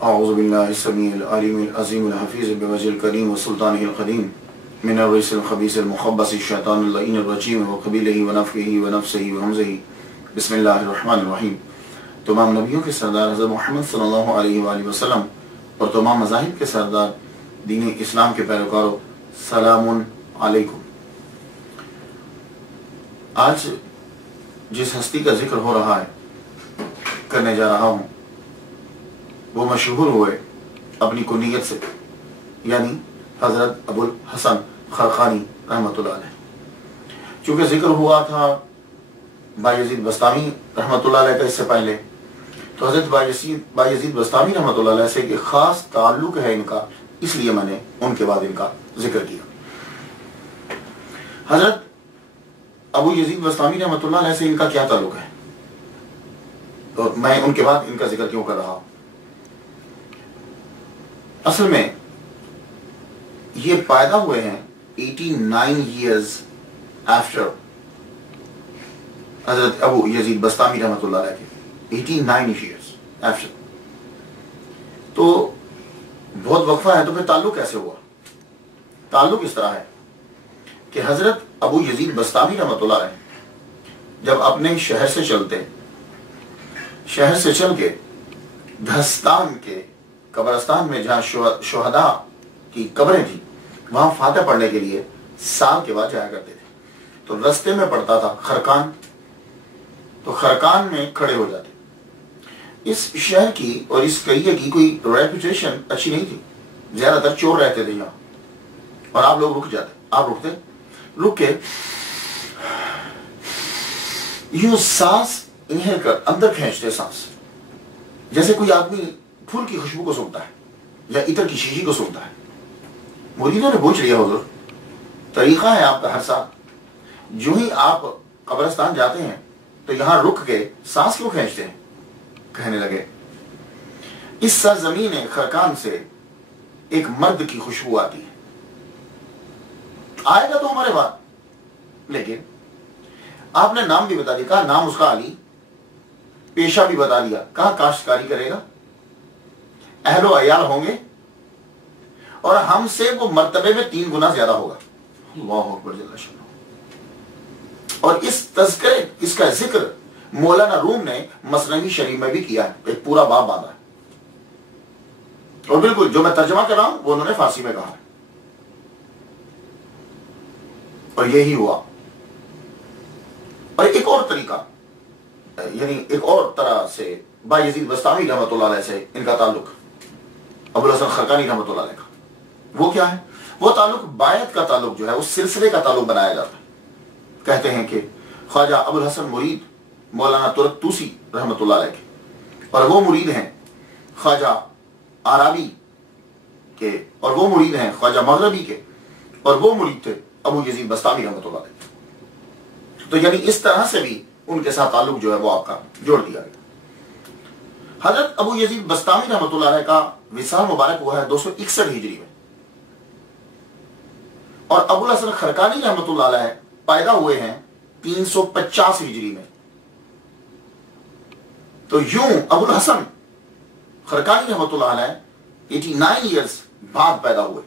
اعوذ باللہ السمیع العلیم العظیم الحفیظ بوجہ الکریم وسلطانہ القدیم من الرجس الخبیث المخبث الشیطان اللعین الرجیم وقبیلہ ونفخہ ونفسہ وہمزہ بسم اللہ الرحمن الرحیم۔ تمام نبیوں کے سردار حضرت محمد صلی اللہ علیہ وآلہ وسلم اور تمام مذاہب کے سردار دین اسلام کے پیروکاروں، سلام علیکم۔ آج جس ہستی کا ذکر ہو رہا ہے، کرنے جا رہا ہوں، وہ مشہور ہوئے اپنی کنیت سے، یعنی حضرت ابو الحسن خرقانی رحمۃ اللہ علیہ۔ چونکہ ذکر ہوا تھا بایزید بستامی رحمۃ اللہ علیہ کا اس سے پہلے، تو حضرت بایزید بستامی رحمۃ اللہ علیہ سے ایک خاص تعلق ہے ان کا، اس لیے میں نے ان کے بعد ان کا ذکر کیا۔ حضرت ابو یزید بستامی رحمۃ اللہ علیہ سے ان کا کیا تعلق ہے، اور میں ان کے بعد ان کا ذکر کیوں کر رہا ہوں؟ اصل میں یہ پیدا ہوئے ہیں 89 years after حضرت ابو یزید بستامی رحمۃ اللہ علیہ کے، 89 years after۔ تو بہت وقفہ ہے، تو پھر تعلق کیسے ہوا؟ تعلق اس طرح ہے کہ حضرت ابو یزید بستامی رحمۃ اللہ علیہ جب اپنے شہر سے چلتے، شہر سے چل کے دھستان کے قبرستان میں جہاں شہداء کی قبریں تھیں، وہاں فاتح پڑھنے کے لیے سال کے بعد جایا کرتے تھے۔ تو رستے میں پڑتا تھا خرقان، تو خرقان میں کھڑے ہو جاتے۔ اس شہر کی اور اس قریے کی کوئی ریپوٹیشن اچھی نہیں تھی، زیادہ تر چور رہتے تھے یہاں، اور آپ لوگ رک جاتے، آپ رکتے، رک کے یوں سانس انہیل کر اندر کھینچتے، سانس جیسے کوئی آدمی پھول کی خوشبو کو سونگتا ہے یا عطر کی شیشی کو سونگتا ہے۔ مریدوں نے پوچھ لیا، حضور طریقہ ہے آپ کا ہر سال، جو ہی آپ قبرستان جاتے ہیں تو یہاں رک کے سانس کیوں کھینچتے ہیں؟ کہنے لگے، اس سرزمین خرقان سے ایک مرد کی خوشبو آتی ہے، آئے گا تو ہمارے بعد، لیکن آپ نے نام بھی بتا دیا، کہا نام اس کا علی، پیشہ بھی بتا دیا، کہا کاشتکاری کرے گا، اہل و عیال ہوں گے، اور ہم سے وہ مرتبے میں 3 گنا زیادہ ہوگا۔ اللہ اکبر جل شانہ۔ اور اس تذکرے، اس کا ذکر مولانا روم نے مثنوی شریف میں بھی کیا ہے، ایک پورا باب باندھا ہے، اور بالکل جو میں ترجمہ کر رہا ہوں وہ انہوں نے فارسی میں کہا ہے، اور یہی ہوا۔ اور ایک اور طریقہ، یعنی ایک اور طرح سے بایزید بستامی رحمۃ اللہ علیہ سے ان کا تعلق، ابو الحسن خرقانی رحمۃ اللہ علیہ کا، وہ کیا ہے؟ وہ تعلق بایعت کا تعلق جو ہے، اس سلسلے کا تعلق بنایا جاتا ہے۔ کہتے ہیں کہ خواجہ ابو الحسن مرید مولانا ترک توسی رحمۃ اللہ علیہ کے، اور وہ مرید ہیں خواجہ آرابی کے، اور وہ مرید ہیں خواجہ مغربی کے، اور وہ مرید تھے ابو یزید بستامی رحمۃ اللہ علیہ۔ تو یعنی اس طرح سے بھی ان کے ساتھ تعلق جو ہے وہ آپ کا جوڑ دیا گیا۔ حضرت ابو یزید بستامی رحمۃ اللہ علیہ کا وصال مبارک ہوا ہے 261 ہجری میں، اور ابو الحسن خرقانی رحمۃ اللہ علیہ پیدا ہوئے ہیں 350 ہجری میں۔ تو یوں ابو الحسن خرقانی رحمۃ اللہ علیہ 89 ایئرز بعد پیدا ہوئے۔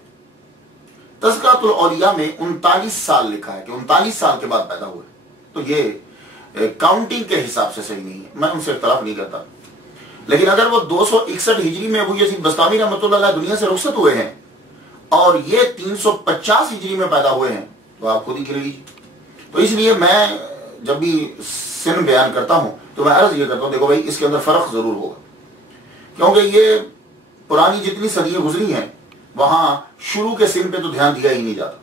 تذکرۃ الاولیاء میں 39 سال لکھا ہے کہ 39 سال کے بعد پیدا ہوئے، تو یہ کاؤنٹنگ کے حساب سے صحیح نہیں ہے، میں ان سے اختلاف نہیں کرتا، لیکن اگر وہ 261 ہجری میں ابو یزید بستامی رحمۃ اللہ علیہ دنیا سے رخصت ہوئے ہیں اور یہ 350 ہجری میں پیدا ہوئے ہیں، تو آپ خود ہی گن لیجیے۔ تو اس لیے میں جب بھی سن بیان کرتا ہوں تو میں عرض یہ کرتا ہوں، دیکھو بھائی اس کے اندر فرق ضرور ہوگا، کیونکہ یہ پرانی جتنی صدیاں گزری ہیں وہاں شروع کے سن پہ تو دھیان دیا ہی نہیں جاتا،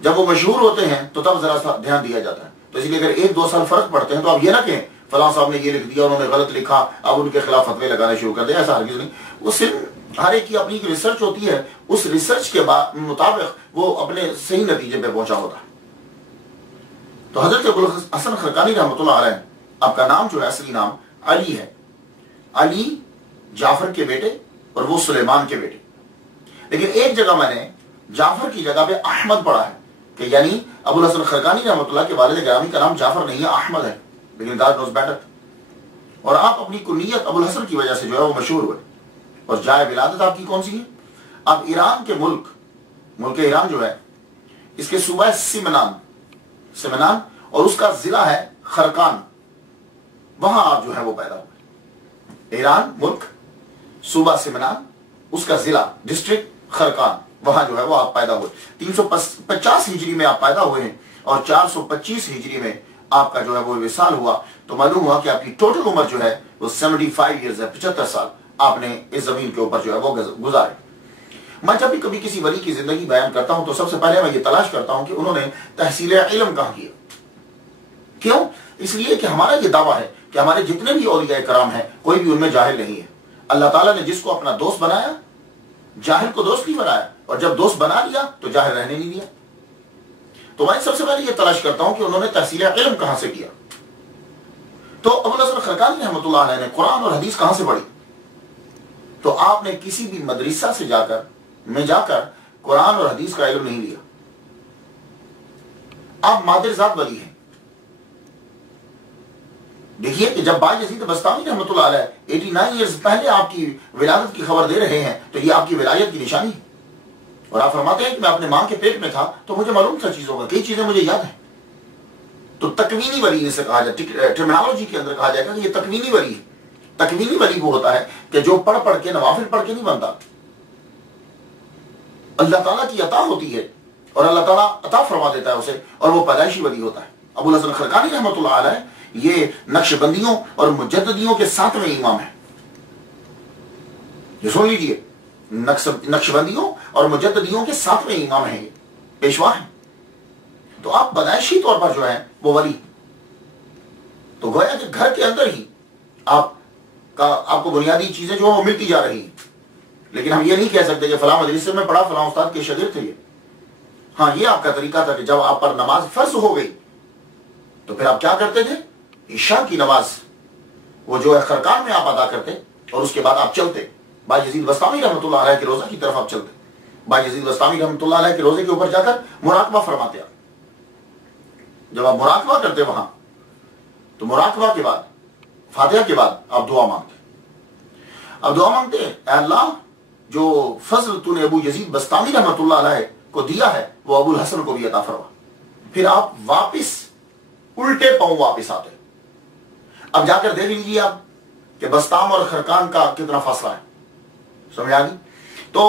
جب وہ مشہور ہوتے ہیں تو تب ذرا سا دھیان دیا جاتا ہے۔ تو اس لیے اگر 1-2 سال فرق پڑتے ہیں تو آپ یہ نہ کہیں فلاں صاحب نے یہ لکھ دیا، انہوں نے غلط لکھا، اب ان کے خلاف فتوے لگانے شروع کر دیں، ایسا ہرگز نہیں۔ وہ صرف ہر ایک کی اپنی ریسرچ ہوتی ہے، اس ریسرچ کے مطابق وہ اپنے صحیح نتیجے پہ پہنچا ہوتا ہے۔ تو حضرت ابو الحسن خرقانی رحمۃ اللہ علیہ، آپ کا نام جو ہے اصلی نام علی ہے، علی جعفر کے بیٹے، اور وہ سلیمان کے بیٹے، لیکن ایک جگہ میں نے جعفر کی جگہ پہ احمد پڑھا ہے، کہ یعنی ابو الحسن خرقانی رحمۃ اللہ کے والد گرامی کا نام جعفر نہیں ہے، احمد ہے، لیکن God knows better۔ اور آپ اپنی کنیت ابو الحسن کی وجہ سے جو ہے وہ مشہور ہوئے۔ اور جائے ولادت آپ کی کون سی ہے؟ اب ایران کے ملک ایران جو ہے، اس کے صوبہ ہے سمنان اور اس کا ضلع ہے خرقان، وہاں آپ جو ہے وہ پیدا ہوئے۔ ایران ملک، صوبہ سمنان، اس کا ضلع ڈسٹرکٹ خرقان، وہاں جو ہے وہ آپ پیدا ہوئے۔ 350 ہجری میں آپ پیدا ہوئے ہیں اور 425 ہجری میں آپ کا جو ہے وہ وصال ہوا، تو معلوم ہوا کہ آپ کی ٹوٹل عمر جو ہے وہ 75 ایئرز ہے، 75 سال آپ نے اس زمین کے اوپر جو ہے وہ گزارے۔ میں جب بھی کبھی کسی ولی کی زندگی بیان کرتا ہوں تو سب سے پہلے میں یہ تلاش کرتا ہوں کہ انہوں نے تحصیل علم کہاں کیا۔ کیوں؟ اس لیے کہ ہمارا یہ دعویٰ ہے کہ ہمارے جتنے بھی اولیاء کرام ہیں کوئی بھی ان میں جاہل نہیں ہے۔ اللہ تعالیٰ نے جس کو اپنا دوست بنایا، جاہل کو دوست نہیں بنایا، اور جب دوست بنا لیا تو جاہل رہنے نہیں دیا۔ تو میں سب سے پہلے یہ تلاش کرتا ہوں کہ انہوں نے تحصیل علم کہاں سے کیا۔ تو ابو الحسن خرقانی رحمۃ اللہ علیہ نے قرآن اور حدیث کہاں سے پڑھی؟ تو آپ نے کسی بھی مدرسہ سے جا کر قرآن اور حدیث کا علم نہیں لیا۔ آپ مادر ذات ولی ہیں۔ دیکھیے کہ جب بایزید بستامی رحمۃ اللہ علیہ 89 ایئرز پہلے آپ کی ولادت کی خبر دے رہے ہیں تو یہ آپ کی ولایت کی نشانی ہے۔ اور آپ فرماتے ہیں کہ میں اپنے ماں کے پیٹ میں تھا تو مجھے معلوم تھا چیزوں کا، کئی چیزیں مجھے یاد ہیں۔ تو تکوینی ولی جسے کہا جائے، ٹرمینالوجی کے اندر کہا جائے گا کہ یہ تکوینی ولی ہے۔ تکوینی ولی وہ ہوتا ہے کہ جو پڑھ کے نوافل پڑھ کے نہیں بنتا، اللہ تعالیٰ کی عطا ہوتی ہے اور اللہ تعالیٰ عطا فرما دیتا ہے اسے، اور وہ پیدائشی ولی ہوتا ہے۔ ابو الحسن خرقانی رحمۃ اللہ علیہ یہ نقش بندیوں اور مجددیوں کے 7ویں امام ہیں۔ یہ سن لیجئے، نقش بندیوں اور مجددیوں کے 7ویں امام ہیں، یہ پیشوا ہیں۔ تو آپ پیدائشی طور پر جو ہے وہ ولی، تو گویا کہ گھر کے اندر ہی آپ کو بنیادی چیزیں جو ہیں وہ ملتی جا رہی ہیں۔ لیکن ہم یہ نہیں کہہ سکتے کہ فلاں مدرسے میں پڑھا، فلاں استاد کے شاگرد تھے یہ۔ ہاں، یہ آپ کا طریقہ تھا کہ جب آپ پر نماز فرض ہو گئی تو پھر آپ کیا کرتے تھے؟ عشاء کی نماز وہ جو ہے خرقان میں آپ ادا کرتے اور اس کے بعد آپ چلتے بایزید بستامی رحمۃ اللہ علیہ کے روزہ کی طرف آپ چلتے۔ بایزید بستامی رحمۃ اللہ علیہ کے روزے کے اوپر جا کر مراقبہ فرماتے آپ۔ جب آپ مراقبہ کرتے وہاں تو مراقبہ کے بعد، فاتحہ کے بعد آپ دعا مانگتے۔ اب دعا مانگتے ہیں، اے اللہ جو فضل تو نے ابو یزید بستامی رحمۃ اللہ علیہ کو دیا ہے وہ ابو الحسن کو بھی عطا فرما۔ پھر آپ واپس الٹے پاؤں واپس آتے۔ اب جا کر دیکھ لیجیے آپ کہ بستام اور خرقان کا کتنا فاصلہ ہے، سمجھ آ گئی؟ تو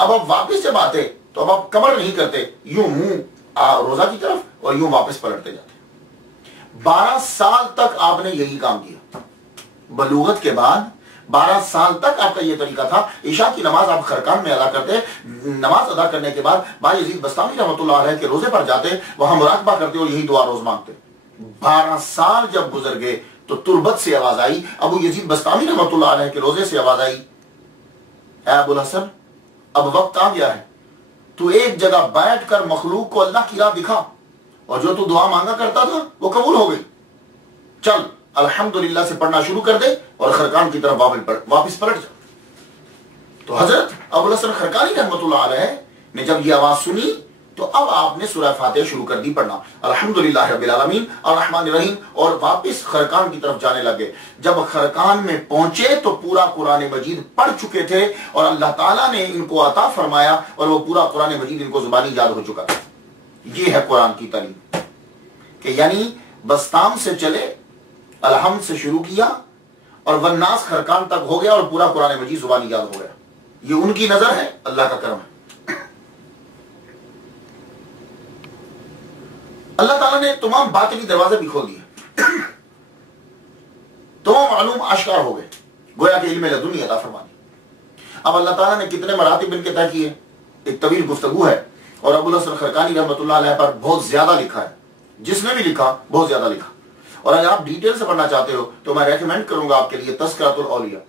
اب آپ واپس جب آتے تو اب آپ کمر نہیں کرتے، یوں منہ روزہ کی طرف اور یوں واپس پلٹتے جاتے۔ 12 سال تک آپ نے یہی کام کیا۔ بلوغت کے بعد 12 سال تک آپ کا یہ طریقہ تھا۔ عشاء کی نماز آپ خرقان میں ادا کرتے، نماز ادا کرنے کے بعد بایزید بستامی رحمۃ اللہ علیہ کے روزے پر جاتے، وہاں مراقبہ کرتے اور یہی دعا روز مانگتے۔ 12 سال جب گزر گئے تو تربت سے آواز آئی، ابو یزید بستامی رحمۃ اللہ علیہ کے روزے سے آواز آئی، اے ابو الحسن اب وقت آ گیا ہے، تو ایک جگہ بیٹھ کر مخلوق کو اللہ کی راہ دکھا، اور جو تو دعا مانگا کرتا تھا وہ قبول ہو گئی، چل الحمدللہ سے پڑھنا شروع کر دے اور خرقان کی طرف واپس پلٹ جا۔ تو حضرت ابو الحسن خرقانی رحمۃ اللہ علیہ نے جب یہ آواز سنی تو اب آپ نے سورہ فاتحہ شروع کر دی پڑھنا، الحمدللہ رب العالمین الرحمن الرحیم، اور واپس خرقان کی طرف جانے لگے۔ جب خرقان میں پہنچے تو پورا قرآن مجید پڑھ چکے تھے اور اللہ تعالیٰ نے ان کو عطا فرمایا اور وہ پورا قرآن مجید ان کو زبانی یاد ہو چکا تھا۔ یہ ہے قرآن کی تعلیم کہ یعنی بستام سے چلے، الحمد سے شروع کیا اور والناس خرقان تک ہو گیا اور پورا قرآن مجید زبانی یاد ہو گیا۔ یہ ان کی نظر ہے، اللہ کا کرم ہے۔ اللہ تعالیٰ نے تمام باطنی دروازے بھی کھول دیے، تمام علوم آشکار ہو گئے، گویا کہ علم لدنی عطا فرما دی۔ اب اللہ تعالیٰ نے کتنے مراتب ان کے طے کیے، ایک طویل گفتگو ہے، اور ابو الحسن خرقانی رحمۃ اللہ علیہ پر بہت زیادہ لکھا ہے، جس نے بھی لکھا بہت زیادہ لکھا۔ اور اگر آپ ڈیٹیل سے پڑھنا چاہتے ہو تو میں ریکمینڈ کروں گا آپ کے لیے تذکرۃ الاولیاء،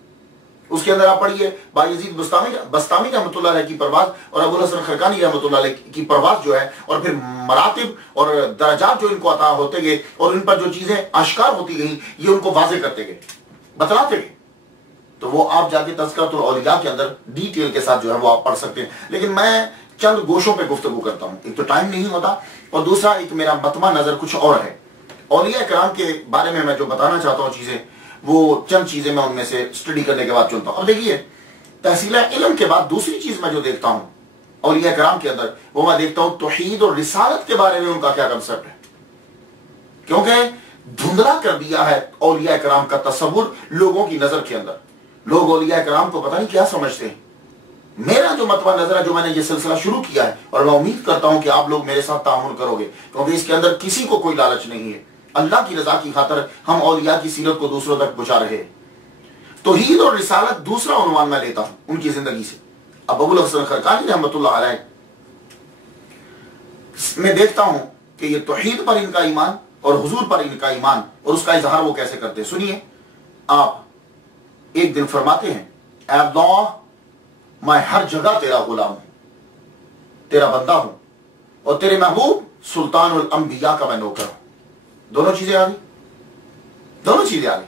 اس کے اندر آپ پڑھیے بایزید بستامی رحمۃ اللہ علیہ کی پرواز اور ابو الحسن خرقانی رحمۃ اللہ علیہ کی پرواز جو ہے، اور پھر مراتب اور درجات جو ان کو عطا ہوتے گئے اور ان پر جو چیزیں آشکار ہوتی گئیں یہ ان کو واضح کرتے گئے، بتلاتے گئے۔ تو وہ آپ جا کے تذکرۃ الاولیاء کے اندر ڈیٹیل کے ساتھ جو ہے وہ آپ پڑھ سکتے ہیں، لیکن میں چند گوشوں پہ گفتگو کرتا ہوں، ایک تو ٹائم نہیں ہوتا اور دوسرا ایک میرا مطمع نظر کچھ اور ہے۔ اولیاء کرام کے بارے میں جو بتانا چاہتا ہوں چیزیں، وہ چند چیزیں میں ان میں سے اسٹڈی کرنے کے بعد چنتا ہوں۔ اب دیکھیے تحصیل علم کے بعد دوسری چیز میں جو دیکھتا ہوں اولیاء کرام کے اندر، وہ میں دیکھتا ہوں توحید اور رسالت کے بارے میں ان کا کیا کنسپٹ ہے. کیونکہ دھندلا کر دیا ہے اولیاء کرام کا تصور لوگوں کی نظر کے اندر. لوگ اولیاء کرام کو پتہ نہیں کیا سمجھتے ہیں. میرا جو متوہ نظر ہے، جو میں نے یہ سلسلہ شروع کیا ہے، اور میں امید کرتا ہوں کہ آپ لوگ میرے ساتھ تعامل کرو گے، کیونکہ اس کے اندر کسی کو کوئی لالچ نہیں ہے. اللہ کی رضا کی خاطر ہم اولیاء کی سیرت کو دوسروں تک پہنچا رہے ہیں. توحید اور رسالت دوسرا عنوان میں لیتا ہوں ان کی زندگی سے. اب ابو الحسن خرقانی رحمۃ اللہ علیہ میں دیکھتا ہوں کہ یہ توحید پر ان کا ایمان اور حضور پر ان کا ایمان اور اس کا اظہار وہ کیسے کرتے ہیں. سنیے، آپ ایک دن فرماتے ہیں، اے اللہ میں ہر جگہ تیرا غلام ہوں، تیرا بندہ ہوں، اور تیرے محبوب سلطان الانبیاء کا میں نوکر ہوں. دونوں چیزیں آ گئی، دونوں چیزیں آ گئی.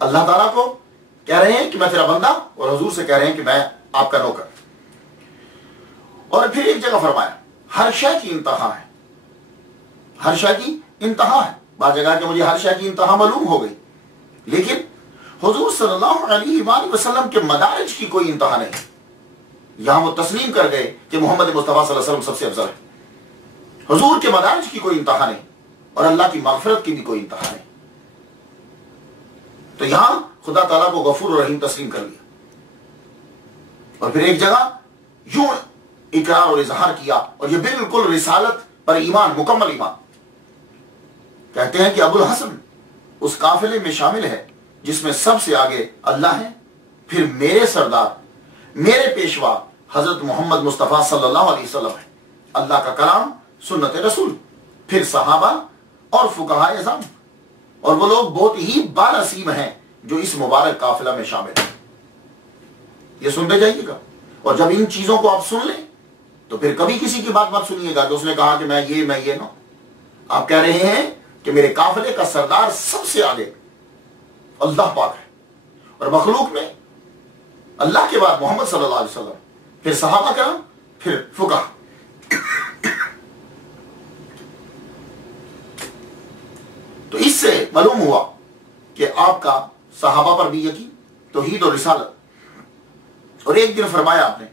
اللہ تعالیٰ کو کہہ رہے ہیں کہ میں تیرا بندہ، اور حضور سے کہہ رہے ہیں کہ میں آپ کا نوکر. اور پھر ایک جگہ فرمایا ہر شے کی انتہا ہے، ہر شے کی انتہا ہے. بعض جگہ کہ مجھے ہر شے کی انتہا معلوم ہو گئی، لیکن حضور صلی اللہ علیہ وآلہ وسلم کے مدارج کی کوئی انتہا نہیں. یہاں وہ تسلیم کر گئے کہ محمد مصطفیٰ صلی اللہ علیہ وسلم سب سے افضل ہے. حضور کے مدارج کی کوئی انتہا نہیں، اور اللہ کی مغفرت کی بھی کوئی انتہا نہیں. تو یہاں خدا تعالیٰ کو غفور و رحیم تسلیم کر لیا. اور پھر ایک جگہ یوں اقرار اور اظہار کیا، اور یہ بالکل رسالت پر ایمان، مکمل ایمان. کہتے ہیں کہ ابو الحسن اس قافلے میں شامل ہے جس میں سب سے آگے اللہ ہے، پھر میرے سردار، میرے پیشوا حضرت محمد مصطفیٰ صلی اللہ علیہ وسلم ہے، اللہ کا کلام، سنت رسول، پھر صحابہ اور فقہاء اعظم، اور وہ لوگ بہت ہی بانصیب ہیں جو اس مبارک قافلہ میں شامل ہیں. یہ سنتے جائیے گا. اور جب ان چیزوں کو آپ سن لیں تو پھر کبھی کسی کی بات مت سنیے گا کہ اس نے کہا کہ میں یہ نو. آپ کہہ رہے ہیں کہ میرے قافلے کا سردار سب سے آگے اللہ پاک ہے، اور مخلوق میں اللہ کے بعد محمد صلی اللہ علیہ وسلم، پھر صحابہ کرام، پھر فقہاء. تو اس سے معلوم ہوا کہ آپ کا صحابہ پر بھی یقین، توحید اور رسالت. اور ایک دن فرمایا آپ نے،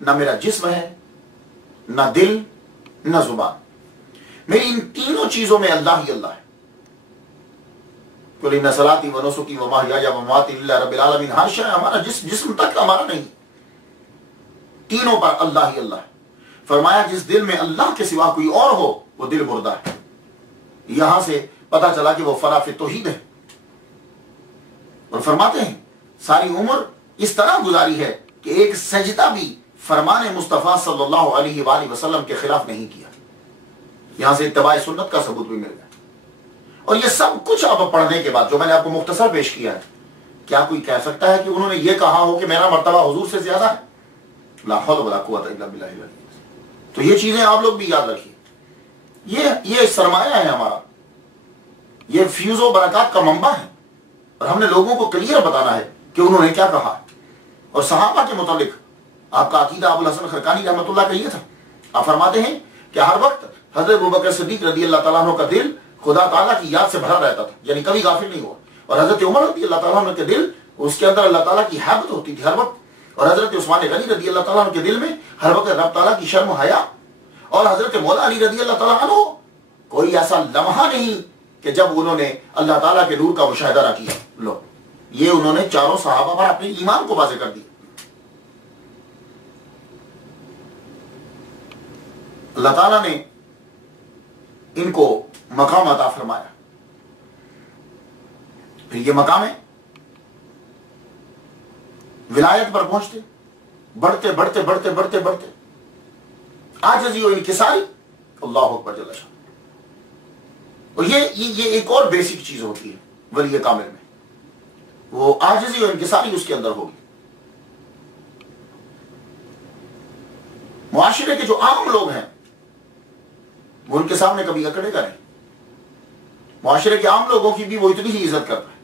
نہ میرا جسم ہے، نہ دل، نہ زبان، میری ان تینوں چیزوں میں اللہ ہی اللہ ہے. قل ان صلاتی و نسکی و محیای و مماتی للہ رب العالمین. ہر شے ہمارا جسم تک ہمارا نہیں، تینوں پر اللہ ہی اللہ ہے. فرمایا جس دل میں اللہ کے سوا کوئی اور ہو وہ دل مردہ ہے. یہاں سے پتا چلا کہ وہ فنا فی توحید ہے. اور فرماتے ہیں ساری عمر اس طرح گزاری ہے کہ ایک سجدہ بھی فرمان مصطفیٰ صلی اللہ علیہ وآلہ وسلم کے خلاف نہیں کیا. یہاں سے اتباع سنت کا ثبوت بھی مل گیا. اور یہ سب کچھ اب پڑھنے کے بعد جو میں نے آپ کو مختصر پیش کیا ہے، کیا کوئی کہہ سکتا ہے کہ انہوں نے یہ کہا ہو کہ میرا مرتبہ حضور سے زیادہ ہے؟ لا حول ولا قوت الا باللہ العلی العظیم. تو یہ چیزیں آپ لوگ بھی یاد رکھیے. یہ سرمایہ ہے ہمارا، یہ فیوز و برکات کا منبع ہے، اور ہم نے لوگوں کو کلیئر بتانا ہے کہ انہوں نے کیا کہا ہے. اور صحابہ کے متعلق آپ کا عقیدہ ابو الحسن خرقانی رحمۃ اللہ کا یہ تھا. آپ فرماتے ہیں کہ ہر وقت حضرت ابوبکر صدیق رضی اللہ تعالیٰ عنہ کا دل خدا تعالیٰ کی یاد سے بھرا رہتا تھا، یعنی کبھی غافل نہیں ہوا. اور حضرت عمر رضی اللہ تعالیٰ عنہ کے دل، اس کے اندر اللہ تعالیٰ کی حیبت ہوتی تھی ہر وقت. اور حضرت عثمان غنی رضی اللہ تعالیٰ عنہ کے دل میں ہر وقت رب تعالیٰ کی شرم و حیا. اور حضرت مولا علی رضی اللہ تعالیٰ عنہ کوئی ایسا لمحہ نہیں کہ جب انہوں نے اللہ تعالیٰ کے نور کا مشاہدہ نہ کیا. لو، یہ انہوں نے چاروں صحابہ پر اپنے ایمان کو واضح کر دیا. اللہ تعالیٰ نے ان کو مقام عطا فرمایا. پھر یہ مقام ہے ولایت پر پہنچتے، بڑھتے بڑھتے بڑھتے بڑھتے بڑھتے عاجزی و انکساری، اللہ اکبر جل شانہ. اور یہ ایک اور بیسک چیز ہوتی ہے ولی کامل میں، وہ عاجزی و انکساری اس کے اندر ہوگی. معاشرے کے جو عام لوگ ہیں وہ ان کے سامنے کبھی اکڑے گا نہیں. معاشرے کے عام لوگوں کی بھی وہ اتنی ہی عزت کرتا ہے،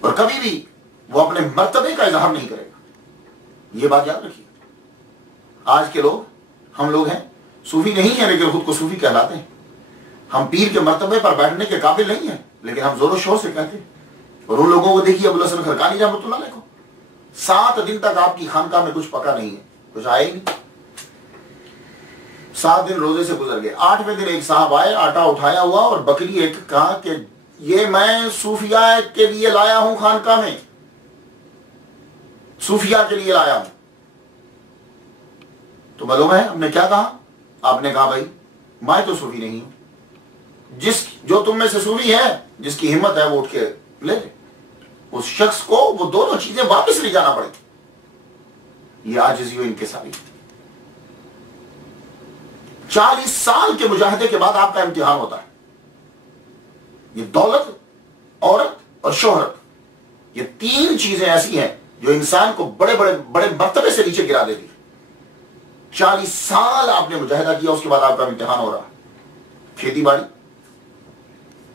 اور کبھی بھی وہ اپنے مرتبے کا اظہار نہیں کرے گا. یہ بات یاد رکھیے. آج کے لوگ، ہم لوگ ہیں صوفی نہیں ہیں لیکن خود کو صوفی کہلاتے ہیں. ہم پیر کے مرتبے پر بیٹھنے کے قابل نہیں ہیں لیکن ہم زور و شور سے کہتے ہیں اور ان لوگوں کو دیکھیے ابوالحسن خرقانی رحمۃ اللہ علیہ کو 7 دن تک آپ کی خانقاہ میں کچھ پکا نہیں ہے، کچھ آئے ہی نہیں، 7 دن روزے سے گزر گئے۔ 8ویں دن ایک صاحب آئے، آٹا اٹھایا ہوا اور بکری ایک، کہا کہ یہ میں صوفیاء کے لیے لایا ہوں، خانقاہ میں صوفیاء کے لیے لایا ہوں۔ تو معلوم ہے ہم نے کیا کہا؟ آپ نے کہا بھائی میں تو صوفی نہیں ہوں، جو تم میں سے صوفی ہے، جس کی ہمت ہے وہ اٹھ کے لے لے۔ اس شخص کو وہ دونوں چیزیں واپس لے جانا پڑے گی۔ یہ عاجزی و انکساری، 40 سال کے مجاہدے کے بعد آپ کا امتحان ہوتا ہے۔ یہ دولت، عورت اور شہرت، یہ 3 چیزیں ایسی ہیں جو انسان کو بڑے مرتبے سے نیچے گرا دیتی ہے۔ 40 سال آپ نے مجاہدہ کیا، اس کے بعد آپ کا امتحان ہو رہا ہے۔ کھیتی باڑی،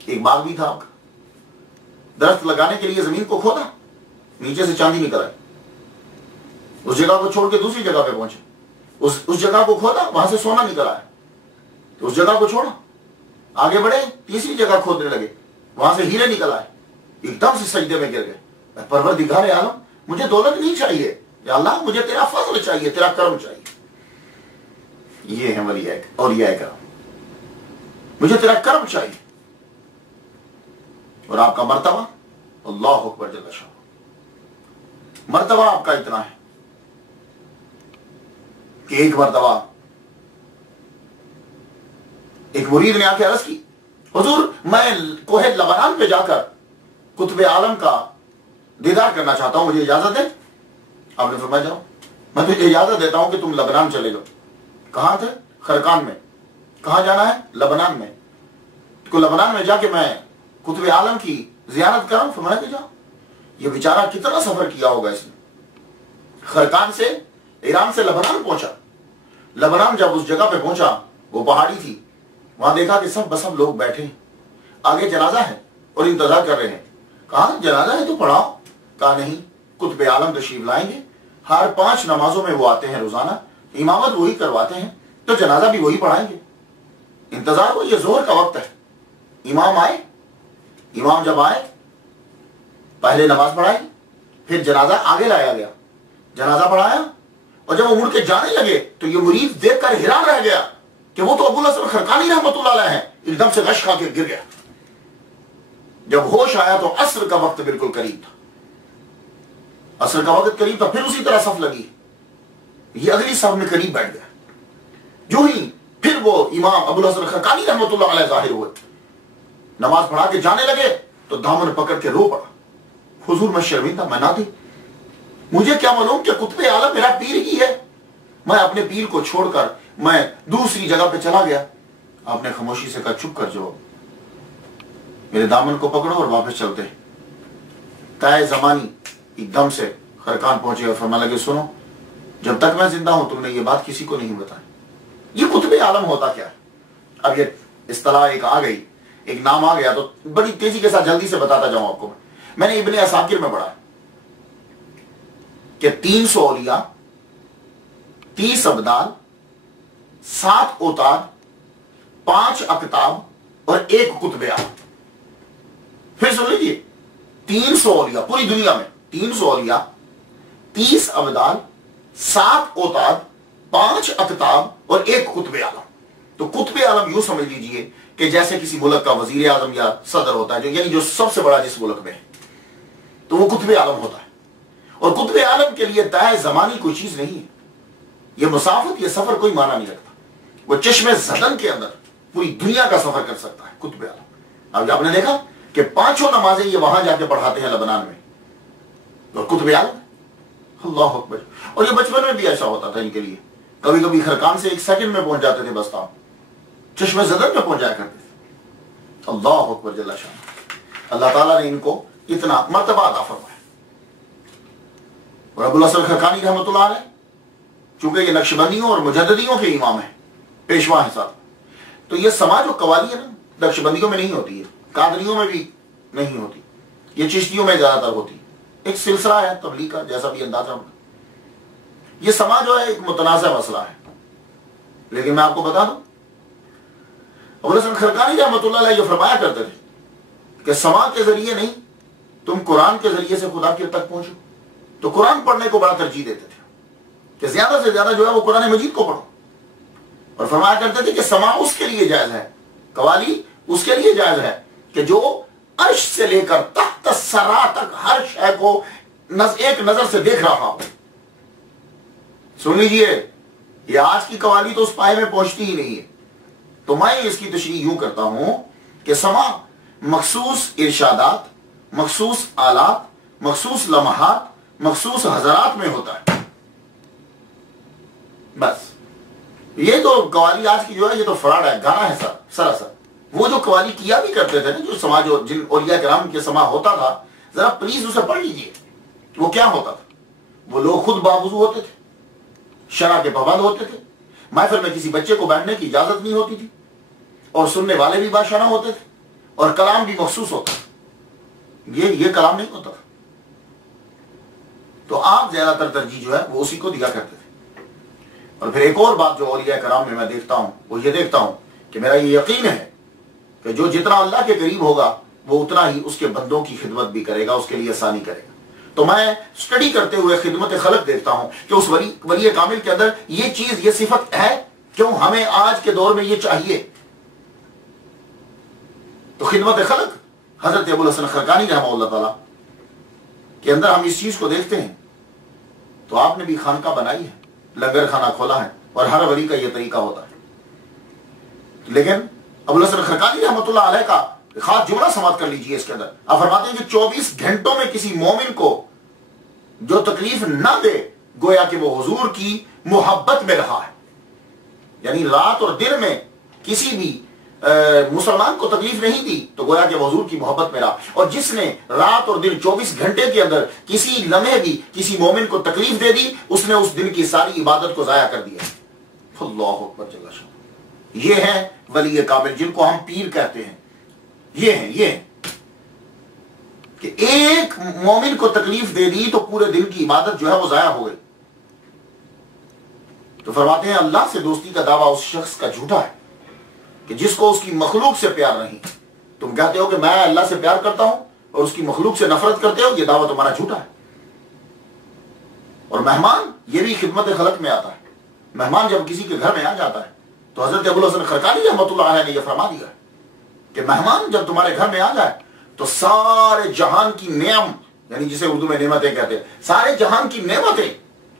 ایک باغ بھی تھا آپ کا، درخت لگانے کے لیے زمین کو کھودا، نیچے سے چاندی نکل آئی، اس جگہ کو چھوڑ کے دوسری جگہ پہ پہنچے، اس جگہ کو کھودا، وہاں سے سونا نکل آیا، تو اس جگہ کو چھوڑا، آگے بڑھے، تیسری جگہ کھودنے لگے، وہاں سے ہیرے نکل آئے، ایک دم سے سجدے میں گر گئے، پروردگار عالم مجھے دولت نہیں چاہیے، یا اللہ مجھے تیرا فضل چاہیے، تیرا کرم چاہیے۔ یہ ہے ولی اولیاء کرام، مجھے تیرا کرم چاہیے۔ اور آپ کا مرتبہ، اللہ اکبر جل شانہ، مرتبہ آپ کا اتنا ہے کہ ایک مرتبہ ایک مرید نے آ کے عرض کی، حضور میں کوہ لبنان پہ جا کر قطب عالم کا دیدار کرنا چاہتا ہوں، مجھے اجازت دے؟ آپ نے فرمایا جاؤ، میں تجھے اجازت دیتا ہوں کہ تم لبنان چلے جاؤ۔ کہاں تھے؟ خرقان میں۔ کہاں جانا ہے؟ لبنان میں۔ تو لبنان میں جا کے میں قطب عالم کی زیارت کروں؟ فرمایا کہ جاؤ۔ یہ بیچارہ کتنا سفر کیا ہوگا اس نے، خرقان سے، ایران سے لبنان پہنچا۔ لبنان جب اس جگہ پہ پہنچا، وہ پہاڑی تھی، وہاں دیکھا کہ سب بسب لوگ بیٹھے ہیں، آگے جنازہ ہے اور انتظار کر رہے ہیں۔ کہا جنازہ ہے تو پڑھاؤ؟ کہا نہیں، قطب عالم تشریف لائیں گے، ہر 5 نمازوں میں وہ آتے ہیں روزانہ، امامت وہی کرواتے ہیں، تو جنازہ بھی وہی پڑھائیں گے۔ انتظار ہو، یہ ظہر کا وقت ہے، امام آئے، امام جب آئے پہلے نماز پڑھائی، پھر جنازہ آگے لایا گیا، جنازہ پڑھایا، اور جب وہ مڑ کے جانے لگے تو یہ مرید دیکھ کر حیران رہ گیا کہ وہ تو ابوالحسن خرقانی رحمۃ اللہ علیہ ہیں، ایک دم سے غش کھا کے گر گیا۔ جب ہوش آیا تو عصر کا وقت بالکل قریب تھا، عصر کا وقت قریب تھا، پھر اسی طرح صف لگی، یہ اگلی صف میں قریب بیٹھ گیا۔ جو ہی پھر وہ امام ابوالحسن خرقانی رحمۃ اللہ علیہ ظاہر ہوئے، نماز پڑھا کے جانے لگے تو دامن پکڑ کے رو پڑا، حضور میں شرمندہ، میں نہ تھی، مجھے کیا معلوم کہ قطب عالم میرا پیر ہی ہے، میں اپنے پیر کو چھوڑ کر میں دوسری جگہ پہ چلا گیا۔ آپ نے خاموشی سے کہا چپ کر جاؤ، میرے دامن کو پکڑو اور واپس چلتے۔ طے زمانی ایک دم سے خرقان پہنچے اور فرمانے لگے سنو، جب تک میں زندہ ہوں تم نے یہ بات کسی کو نہیں بتائی۔ یہ قطب عالم ہوتا کیا ہے؟ اب یہ اصطلاح ایک آ گئی، ایک نام آ گیا، تو بڑی تیزی کے ساتھ جلدی سے بتاتا جاؤں آپ کو۔ میں نے ابن عساکر میں پڑھا کہ 300 اولیاء، 30 ابدال، 7 اوتاد، 5 اقطاب اور 1 قطب عالم۔ پھر سن لیجیے، 300 اولیاء پوری دنیا میں، 300 اولیاء، 30 ابدال، 7 اوتاد، 5 اقطاب اور 1 قطب عالم۔ تو قطب عالم یوں سمجھ لیجئے کہ جیسے کسی ملک کا وزیر اعظم یا صدر ہوتا ہے، یعنی جو سب سے بڑا جس ملک میں ہے، تو وہ قطب عالم ہوتا ہے۔ اور قطب عالم کے لیے طے زمانی کوئی چیز نہیں ہے، یہ مسافت، یہ سفر کوئی معنی نہیں رکھتا، وہ چشم زدن کے اندر پوری دنیا کا سفر کر سکتا ہے قطب عالم۔ اب آپ نے دیکھا کہ 5 نمازیں یہ وہاں جا کے پڑھاتے ہیں لبنان میں، اور قطب عالم، اللہ اکبر۔ اور یہ بچپن میں بھی ایسا ہوتا تھا ان کے لیے، کبھی کبھی خرقان سے 1 سیکنڈ میں پہنچ جاتے تھے، بس تھا چشم زدن میں پہنچ جایا کرتے تھے۔ اللہ اکبر جل شان، اللہ تعالیٰ نے ان کو اتنا مرتبہ عطا فرمایا۔ اور ابوالحسن خرقانی رحمۃ اللہ علیہ چونکہ یہ نقشبندیوں اور مجددیوں کے امام ہیں، پیشوا ہیں صاحب، تو یہ سماج و قوالی ہے نا، نقشبندیوں میں نہیں ہوتی ہے، قادریوں میں بھی نہیں ہوتی، یہ چشتیوں میں زیادہ تر ہوتی ہے، ایک سلسلہ ہے تبلیغ کا، جیسا بھی اندازہ ہوگا۔ یہ سماج جو ہے ایک متنازع مسئلہ ہے، لیکن میں آپ کو بتا دوں ابوالحسن خرقانی رحمۃ اللہ علیہ جو فرمایا کرتے تھے کہ سماع کے ذریعے نہیں، تم قرآن کے ذریعے سے خدا کی تک پہنچو، تو قرآن پڑھنے کو بڑا ترجیح دیتے تھے کہ زیادہ سے زیادہ جو ہے وہ قرآن مجید کو پڑھو، اور فرمایا کرتے تھے کہ سماع اس کے لیے جائز ہے، قوالی اس کے لیے جائز ہے کہ جو عرش سے لے کر تحت الثری تک ہر شے کو ایک نظر سے دیکھ رہا ہو۔ سن لیجئے، یہ آج کی قوالی تو اس پائے میں پہنچتی ہی نہیں ہے۔ تو میں اس کی تشریح یوں کرتا ہوں کہ سماع مخصوص ارشادات، مخصوص آلات، مخصوص لمحات، مخصوص حضرات میں ہوتا ہے، بس۔ یہ تو قوالی آج کی جو ہے یہ تو فراڈ ہے، گانا ہے سراسر۔ وہ جو قوالی کیا بھی کرتے تھے نا، جو سماع جو جن اولیاء کرام کے سماع ہوتا تھا، ذرا پلیز اسے پڑھ لیجئے۔ وہ کیا ہوتا تھا؟ وہ لوگ خود باوضو ہوتے تھے، شرع کے پابند ہوتے تھے، محفل میں کسی بچے کو بیٹھنے کی اجازت نہیں ہوتی تھی، اور سننے والے بھی باشرع ہوتے تھے، اور کلام بھی مخصوص ہوتا تھا۔ یہ کلام نہیں ہوتا تھا۔ تو آپ زیادہ تر ترجیح جو ہے وہ اسی کو دیا کرتے تھے۔ اور پھر ایک اور بات جو اولیاء کرام میں دیکھتا ہوں، وہ یہ دیکھتا ہوں کہ میرا یہ یقین ہے کہ جو جتنا اللہ کے قریب ہوگا وہ اتنا ہی اس کے بندوں کی خدمت بھی کرے گا، اس کے لیے آسانی کرے گا۔ تو میں اسٹڈی کرتے ہوئے خدمت خلق دیکھتا ہوں کہ اس ولی کامل کے اندر یہ چیز، یہ صفت ہے، کیوں ہمیں آج کے دور میں یہ چاہیے۔ تو خدمت خلق حضرت ابوالحسن خرقانی رحمہ اللہ تعالی کے اندر ہم اس چیز کو دیکھتے ہیں۔ تو آپ نے بھی خانقاہ بنائی ہے، لنگر خانہ کھولا ہے، اور ہر ولی کا یہ طریقہ ہوتا ہے۔ لیکن ابوالحسن خرقانی رحمۃ اللہ علیہ کا خاص جملہ سماعت کر لیجئے۔ اس کے اندر آپ فرماتے ہیں کہ 24 گھنٹوں میں کسی مومن کو جو تکلیف نہ دے، گویا کہ وہ حضور کی محبت میں رہا ہے۔ یعنی رات اور دن میں کسی بھی مسلمان کو تکلیف نہیں دی تو گویا کہ وہ حضور کی محبت میں رہا، اور جس نے رات اور دن 24 گھنٹے کے اندر کسی لمحے بھی کسی مومن کو تکلیف دے دی، اس نے اس دن کی ساری عبادت کو ضائع کر دیا۔ اللہ اکبر جل شانہ۔ یہ ہے ولی کامل، جن کو ہم پیر کہتے ہیں۔ یہ ہیں کہ ایک مومن کو تکلیف دے دی تو پورے دن کی عبادت جو ہے وہ ضائع ہو گئی۔ تو فرماتے ہیں اللہ سے دوستی کا دعویٰ اس شخص کا جھوٹا ہے کہ جس کو اس کی مخلوق سے پیار نہیں۔ تم کہتے ہو کہ میں اللہ سے پیار کرتا ہوں اور اس کی مخلوق سے نفرت کرتے ہو، یہ دعویٰ تمہارا جھوٹا ہے۔ اور مہمان، یہ بھی خدمت خلق میں آتا ہے۔ مہمان جب کسی کے گھر میں آ جاتا ہے تو حضرت ابوالحسن خرقانی رحمۃ اللہ علیہ نے یہ فرما دیا ہے کہ مہمان جب تمہارے گھر میں آ جائے تو سارے جہان کی نعم، یعنی جسے اردو میں نعمتیں کہتے ہیں، سارے جہان کی نعمتیں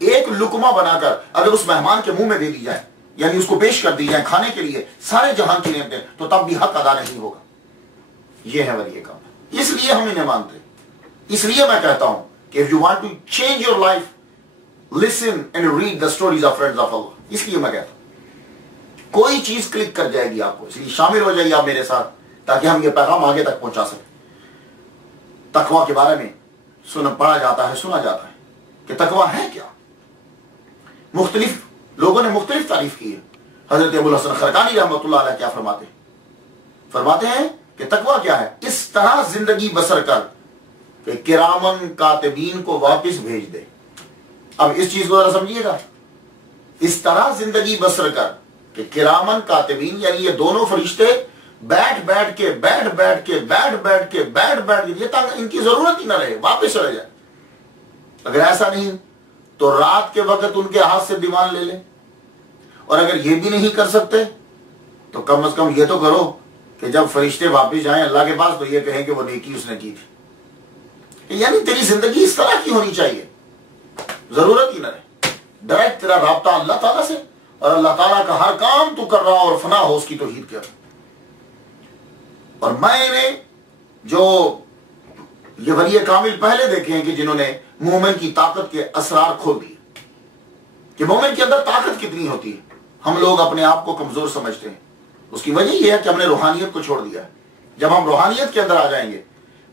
ایک لقمہ بنا کر اگر اس مہمان کے منہ میں دے دی جائے، یعنی اس کو پیش کر دی جائے کھانے کے لیے، سارے جہان کی نعمتیں، تو تب بھی حق ادا نہیں ہوگا۔ یہ ہے ولی کام۔ اس لیے ہم انہیں مانتے ہیں۔ اس لیے میں کہتا ہوں کہ if you want to change your life, listen and read the stories of friends of Allah۔ اس لیے میں کہتا ہوں کوئی چیز کلک کر جائے گی آپ کو، اس لیے شامل ہو جائیے آپ میرے ساتھ تاکہ ہم یہ پیغام آگے تک پہنچا سکیں۔ تقویٰ کے بارے میں پڑھا جاتا ہے، سنا جاتا ہے کہ تقویٰ ہے کیا۔ مختلف لوگوں نے مختلف تعریف کی ہے۔ حضرت ابوالحسن خرقانی رحمۃ اللہ علیہ کیا فرماتے ہیں؟ فرماتے ہیں کہ تقویٰ کیا ہے؟ اس طرح زندگی بسر کر کہ کرامن کاتبین کو واپس بھیج دے۔ اب اس چیز کو ذرا سمجھیے گا۔ اس طرح زندگی بسر کر کہ کرامن کاتبین، یعنی یہ دونوں فرشتے بیٹھ بیٹھ کے ان کی ضرورت ہی نہ رہے، واپس چلے جائے۔ اگر ایسا نہیں تو رات کے وقت ان کے ہاتھ سے دیوان لے لیں، اور اگر یہ بھی نہیں کر سکتے تو کم از کم یہ تو کرو کہ جب فرشتے واپس جائیں اللہ کے پاس تو یہ کہیں کہ وہ نیکی اس نے کی تھی۔ یعنی تیری زندگی اس طرح کی ہونی چاہیے، ضرورت ہی نہ رہے، ڈائریکٹ تیرا رابطہ اللہ تعالیٰ سے، اور اللہ تعالیٰ کا ہر کام تو کر رہا اور فنا ہو اس کی توحید کر۔ اور میں نے جو یہ ولی کامل پہلے دیکھے ہیں کہ جنہوں نے مومن کی طاقت کے اسرار کھول دیے کہ مومن کے اندر طاقت کتنی ہوتی ہے۔ ہم لوگ اپنے آپ کو کمزور سمجھتے ہیں، اس کی وجہ یہ ہے کہ ہم نے روحانیت کو چھوڑ دیا ہے۔ جب ہم روحانیت کے اندر آ جائیں گے،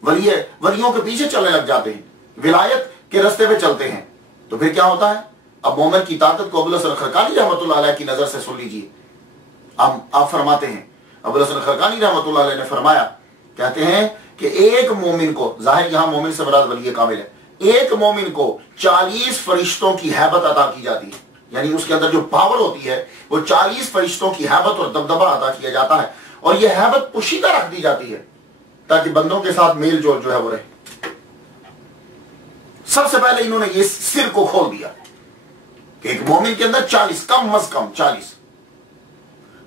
ولیوں کے پیچھے چلنے لگ جاتے ہیں، ولایت کے رستے پہ چلتے ہیں، تو پھر کیا ہوتا ہے؟ اب مومن کی طاقت کو ابوالحسن خرقانی رحمۃ اللہ علیہ کی نظر سے سن لیجیے۔ آپ فرماتے ہیں، ابوالحسن خرقانی رحمۃ اللہ علیہ نے فرمایا، کہتے ہیں کہ ایک مومن کو، ظاہر یہاں مومن سے مراد ولی کامل ہے، ایک مومن کو 40 فرشتوں کی ہیبت عطا کی جاتی ہے، یعنی اس کے اندر جو پاور ہوتی ہے وہ 40 فرشتوں کی ہیبت اور دبدبہ عطا کیا جاتا ہے، اور یہ ہیبت پوشیدہ رکھ دی جاتی ہے تاکہ بندوں کے ساتھ میل جول جو ہے وہ رہے۔ سب سے پہلے انہوں نے یہ سر کو کھول دیا کہ ایک مومن کے اندر 40 کم از کم 40.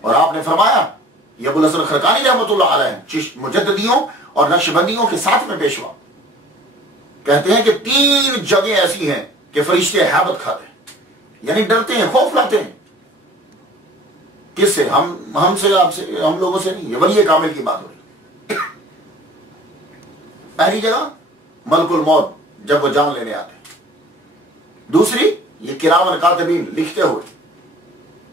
اور آپ نے فرمایا یہ ابو الحسن خرقانی رحمۃ اللہ علیہ مجددیوں اور نقشبندیوں کے ساتھ میں پیشوا کہتے ہیں کہ 3 جگہیں ایسی ہیں کہ فرشتے ہیبت کھاتے ہیں، یعنی ڈرتے ہیں، خوف لاتے ہیں. کس سے؟ ہم سے، آپ سے، ہم لوگوں سے نہیں. یہ ولی کامل کی بات ہو رہی. پہلی جگہ ملک الموت جب وہ جان لینے آتے ہیں، دوسری یہ کرام کاتبین لکھتے ہوئے،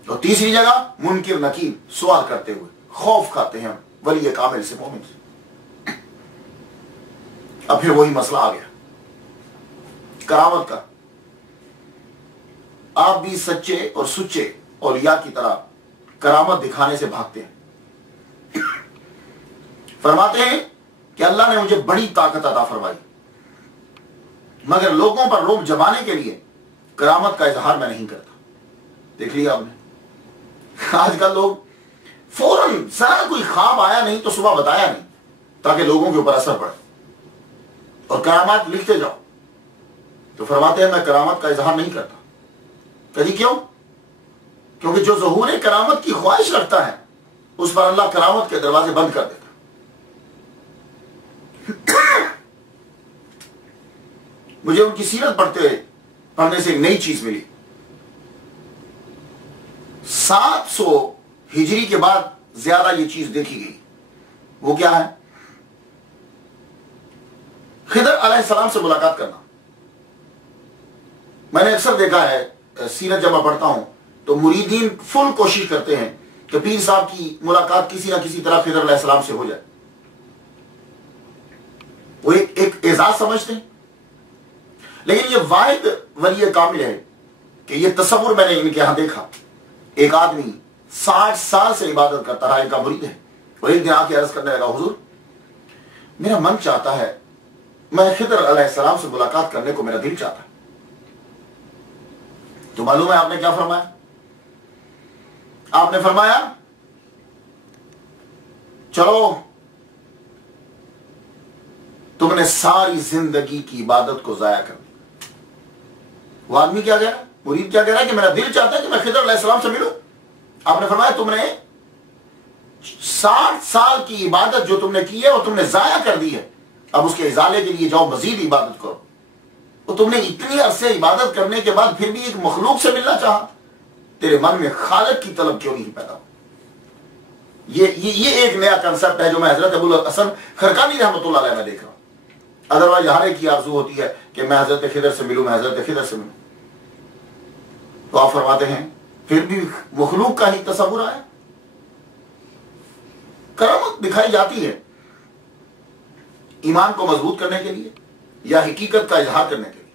اور تیسری جگہ منکر نکیر سوال کرتے ہوئے خوف کھاتے ہیں ولی کامل سے، مومن سے. اب پھر وہی مسئلہ آ گیا کرامت کا. آپ بھی سچے اور سچے اولیاء کی طرح کرامت دکھانے سے بھاگتے ہیں. فرماتے ہیں کہ اللہ نے مجھے بڑی طاقت عطا فرمائی، مگر لوگوں پر رعب جمانے کے لیے کرامت کا اظہار میں نہیں کرتا. دیکھ لیا آپ نے، آج کل لوگ فوراً ذرا کوئی خواب آیا نہیں تو صبح بتایا نہیں تاکہ لوگوں کے اوپر اثر پڑے، اور کرامات لکھتے جاؤ. تو فرماتے ہیں میں کرامت کا اظہار نہیں کرتا. کہی کیوں؟ کیونکہ جو ظہور کرامت کی خواہش رکھتا ہے اس پر اللہ کرامت کے دروازے بند کر دیتا. مجھے ان کی سیرت پڑھنے سے ایک نئی چیز ملی. 700 ہجری کے بعد زیادہ یہ چیز دیکھی گئی. وہ کیا ہے؟ خضر علیہ السلام سے ملاقات کرنا. میں نے اکثر دیکھا ہے سیرت جب میں پڑھتا ہوں تو مریدین فل کوشش کرتے ہیں کہ پیر صاحب کی ملاقات کسی نہ کسی طرح خضر علیہ السلام سے ہو جائے. وہ ایک اعزاز سمجھتے ہیں. لیکن یہ واحد ولی کامل ہے کہ یہ تصور میں نے ان کے ہاں دیکھا. ایک آدمی 60 سال سے عبادت کرتا رہا، ان کا مرید ہے، اور ایک دن آ کے عرض کرنے لگا حضور میرا من چاہتا ہے، میں خضر علیہ السلام سے ملاقات کرنے کو میرا دل چاہتا ہے. تو معلوم ہے آپ نے کیا فرمایا؟ آپ نے فرمایا چلو تم نے ساری زندگی کی عبادت کو ضائع کر دی. وہ آدمی کیا کہہ رہا ہے، مرید کیا کہہ رہا ہے کہ میرا دل چاہتا ہے کہ میں خضر علیہ السلام سے ملوں. آپ نے فرمایا تم نے 60 سال کی عبادت جو تم نے کی ہے وہ تم نے ضائع کر دی ہے. اب اس کے ازالے کے لیے جاؤ، مزید عبادت کرو. تو تم نے اتنی عرصے عبادت کرنے کے بعد پھر بھی ایک مخلوق سے ملنا چاہا. تیرے من میں خالق کی طلب کیوں نہیں پیدا ہو؟ یہ ایک نیا کنسپٹ ہے جو میں حضرت ابو الحسن خرقانی رحمۃ اللہ علیہ میں دیکھ رہا ہوں. ادروائز ہر ایک کی آرزو ہوتی ہے کہ میں حضرت خضر سے ملوں، میں حضرت خضر سے ملوں. تو آپ فرماتے ہیں پھر بھی مخلوق کا ہی تصور آیا. کرامت دکھائی جاتی ہے ایمان کو مضبوط کرنے کے لیے یا حقیقت کا اظہار کرنے کے لیے.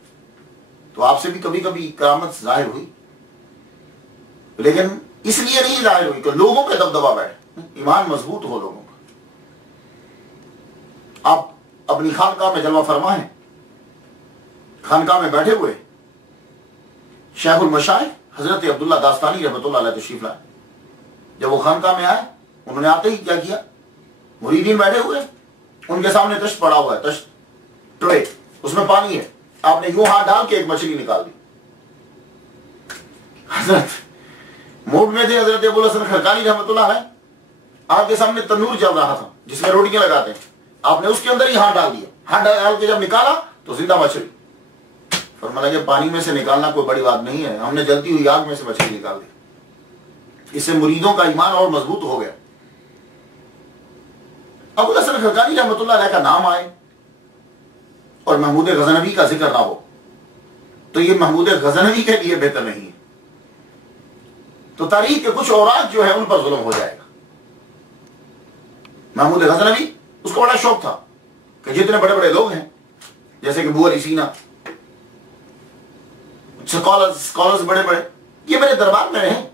تو آپ سے بھی کبھی کبھی کرامت ظاہر ہوئی، لیکن اس لیے نہیں ظاہر ہوئی کہ لوگوں پہ دبدبا بیٹھے. ایمان مضبوط ہو لوگوں کا. آپ اپنی خانقاہ میں جلوہ فرما ہیں، خانقاہ میں بیٹھے ہوئے شیخ المشائخ حضرت عبداللہ داستانی رحمۃ اللہ علیہ تشریف لائے. جب وہ خانقاہ میں آئے انہوں نے آتے ہی کیا کیا، مریدین بیٹھے ہوئے، ان کے سامنے تشت پڑا ہوا ہے، تشت ٹرے، اس میں پانی ہے. آپ نے یوں ہاتھ ڈال کے ایک مچھلی نکال دی. حضرت موڈ میں تھے، حضرت ابو الحسن خرقانی رحمۃ اللہ علیہ. آپ کے سامنے تنور چل رہا تھا جس میں روٹیاں لگاتے ہیں، آپ نے اس کے اندر ہی ہاتھ ڈال دیا. ہاتھ ڈال کے جب نکالا تو زندہ مچھلی. فرمایا کہ پانی میں سے نکالنا کوئی بڑی بات نہیں ہے، ہم نے جلتی ہوئی آگ میں سے مچھلی نکال دی. اس سے مریدوں کا ایمان اور مضبوط ہو گیا. ابو الحسن خرقانی رحمۃ اللہ علیہ کا نام آئے اور محمود غزنوی کا ذکر نہ ہو تو یہ محمود غزنوی کے لیے بہتر نہیں ہے. تو تاریخ کے کچھ اوراق جو ہے ان پر ظلم ہو جائے گا. محمود غزنوی اس کو بڑا شوق تھا کہ جتنے بڑے بڑے لوگ ہیں جیسے کہ ابو علی سینا، اسکالرز بڑے بڑے، یہ میرے دربار میں رہیں.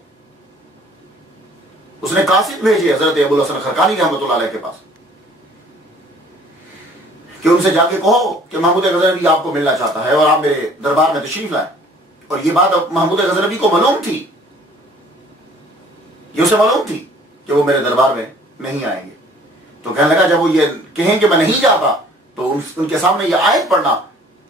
اس نے قاصد بھیجے حضرت ابو الحسن خرقانی رحمۃ اللہ علیہ کے پاس کہ ان سے جا کے کہو کہ محمود غزنوی آپ کو ملنا چاہتا ہے اور آپ میرے دربار میں تشریف لائیں. اور یہ بات محمود غزنوی کو معلوم تھی، یہ اسے معلوم تھی کہ وہ میرے دربار میں نہیں آئیں گے. تو کہنے لگا جب وہ یہ کہیں کہ میں نہیں جاتا تو ان کے سامنے یہ آیت پڑھنا،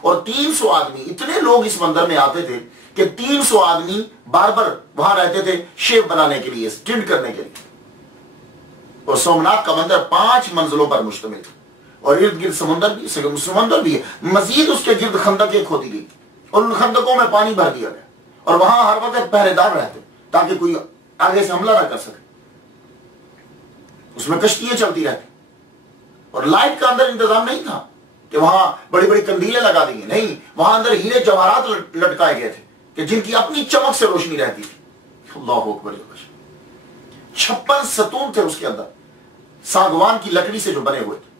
اور 300 آدمی, اتنے لوگ اس مندر میں آتے تھے کہ 300 آدمی بار بار وہاں رہتے تھے شیو بنانے کے لیے, ٹنٹ کرنے کے لیے. اور سومناتھ کا مندر 5 منزلوں پر مشتمل تھا اور ارد گرد سمندر بھی ہے. مزید اس کے گرد خندقیں کھودی گئی اور ان خندقوں میں پانی بھر دیا گیا اور وہاں ہر وقت پہرے دار رہتے تاکہ کوئی آگے سے حملہ نہ کر سکے. اس میں کشتیاں چلتی رہتی اور لائٹ کا اندر انتظام نہیں تھا کہ وہاں بڑی بڑی کندیلیں لگا دی گئی, نہیں, وہاں اندر ہیرے جواہرات لٹکائے گئے تھے کہ جن کی اپنی چمک سے روشنی رہتی تھی. اللہ اکبر. 56 ستون تھے اس کے اندر ساگوان کی لکڑی سے جو بنے ہوئے تھے.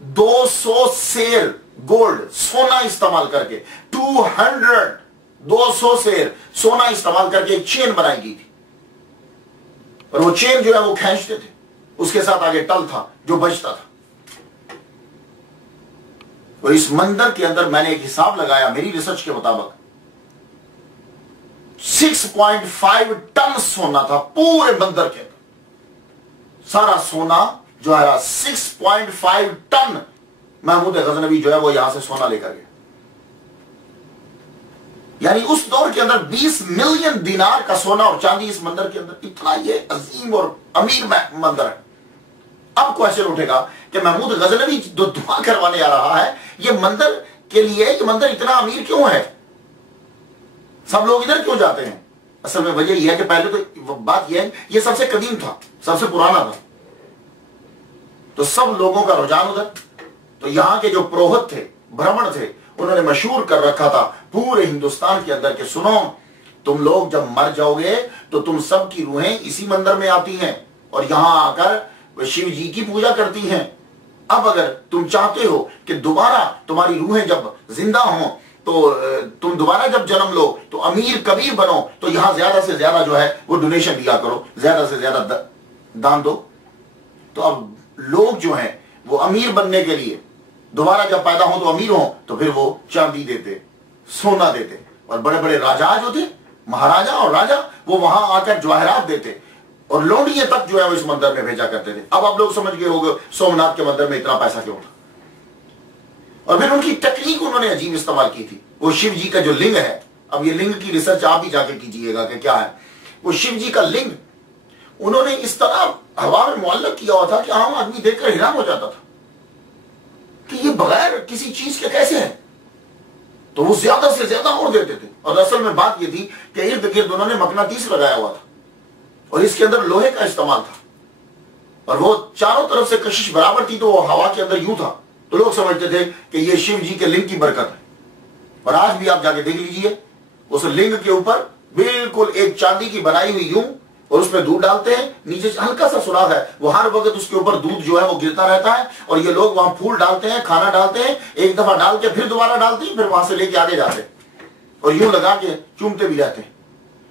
200 سیر گولڈ سونا استعمال کر کے 200 سیر سونا استعمال کر کے ایک چین بنائی گئی تھی اور وہ چین جو ہے وہ کھینچتے تھے, اس کے ساتھ آگے ٹل تھا جو بجتا تھا. اور اس مندر کے اندر میں نے ایک حساب لگایا میری ریسرچ کے مطابق 6.5 ٹن سونا تھا پورے مندر کے اندر. سارا سونا جو ہے 6.5 ٹن محمود غزنوی جو ہے وہ یہاں سے سونا لے کر گیا. یعنی اس دور کے اندر 20 ملین دینار کا سونا اور چاندی اس مندر کے اندر. اتنا یہ عظیم اور امیر مندر ہے. اب کوشچن اٹھے گا کہ محمود غزنوی جو دعا کروانے آ رہا ہے یہ مندر کے لیے, یہ مندر اتنا امیر کیوں ہے, سب لوگ ادھر کیوں جاتے ہیں؟ اصل میں وجہ یہ ہے کہ پہلے تو بات یہ ہے یہ سب سے قدیم تھا, سب سے پرانا تھا, تو سب لوگوں کا رجحان ادھر. تو یہاں کے جو پروہت تھے, برہمن تھے, انہوں نے مشہور کر رکھا تھا پورے ہندوستان کے اندر کہ سنو, تم لوگ جب مر جاؤ گے تو تم سب کی روحیں اسی مندر میں آتی ہیں اور یہاں آ کر شیو جی کی پوجا کرتی ہیں. اب اگر تم چاہتے ہو کہ دوبارہ تمہاری روحیں جب زندہ ہوں تو تم دوبارہ جب جنم لو تو امیر کبیر بنو, تو یہاں زیادہ سے زیادہ جو ہے وہ ڈونیشن دیا کرو, زیادہ سے زیادہ دان دو. تو اب لوگ جو ہیں وہ امیر بننے کے لیے دوبارہ جب پیدا ہوں تو امیر ہوں تو پھر وہ چاندی دیتے, سونا دیتے, اور بڑے بڑے راجا جو تھے, مہاراجا اور راجا, وہ وہاں آ کر جواہرات دیتے اور لونڈیے تک جو ہے وہ اس مندر میں بھیجا کرتے تھے. اب آپ لوگ سمجھ گئے ہوگے سومناتھ کے مندر میں اتنا پیسہ کیوں تھا. اور پھر ان کی ٹیکنیک انہوں نے عجیب استعمال کی تھی. وہ شیو جی کا جو لنگ ہے, اب یہ لنگ کی ریسرچ آپ بھی جا کے کیجئے گا کہ کیا ہے. وہ شیو جی کا لنگ انہوں نے اس طرح ہوا میں معلق کیا ہوا تھا کہ عام آدمی دیکھ کر حیران ہو جاتا تھا کہ یہ بغیر کسی چیز کے کیسے ہے. تو وہ زیادہ سے زیادہ اور دیتے تھے. اور اصل میں بات یہ تھی کہ ارد گرد انہوں نے مقناطیس لگایا ہوا تھا اور اس کے اندر لوہے کا استعمال تھا اور وہ چاروں طرف سے کشش برابر تھی تو وہ ہوا کے اندر یوں تھا. تو لوگ سمجھتے تھے کہ یہ شیو جی کے لنگ کی برکت ہے. اور آج بھی آپ جا کے دیکھ لیجئے, اس لنگ کے اوپر بالکل ایک چاندی کی بنائی ہوئی یوں, اور اس میں دودھ ڈالتے ہیں, نیچے ہلکا سا سوراخ ہے, وہ ہر وقت اس کے اوپر دودھ جو ہے وہ گرتا رہتا ہے. اور یہ لوگ وہاں پھول ڈالتے ہیں, کھانا ڈالتے ہیں, ایک دفعہ ڈال کے پھر دوبارہ ڈالتے ہیں, پھر وہاں سے لے کے آگے جاتے ہیں اور یوں لگا کے چومتے بھی رہتے ہیں.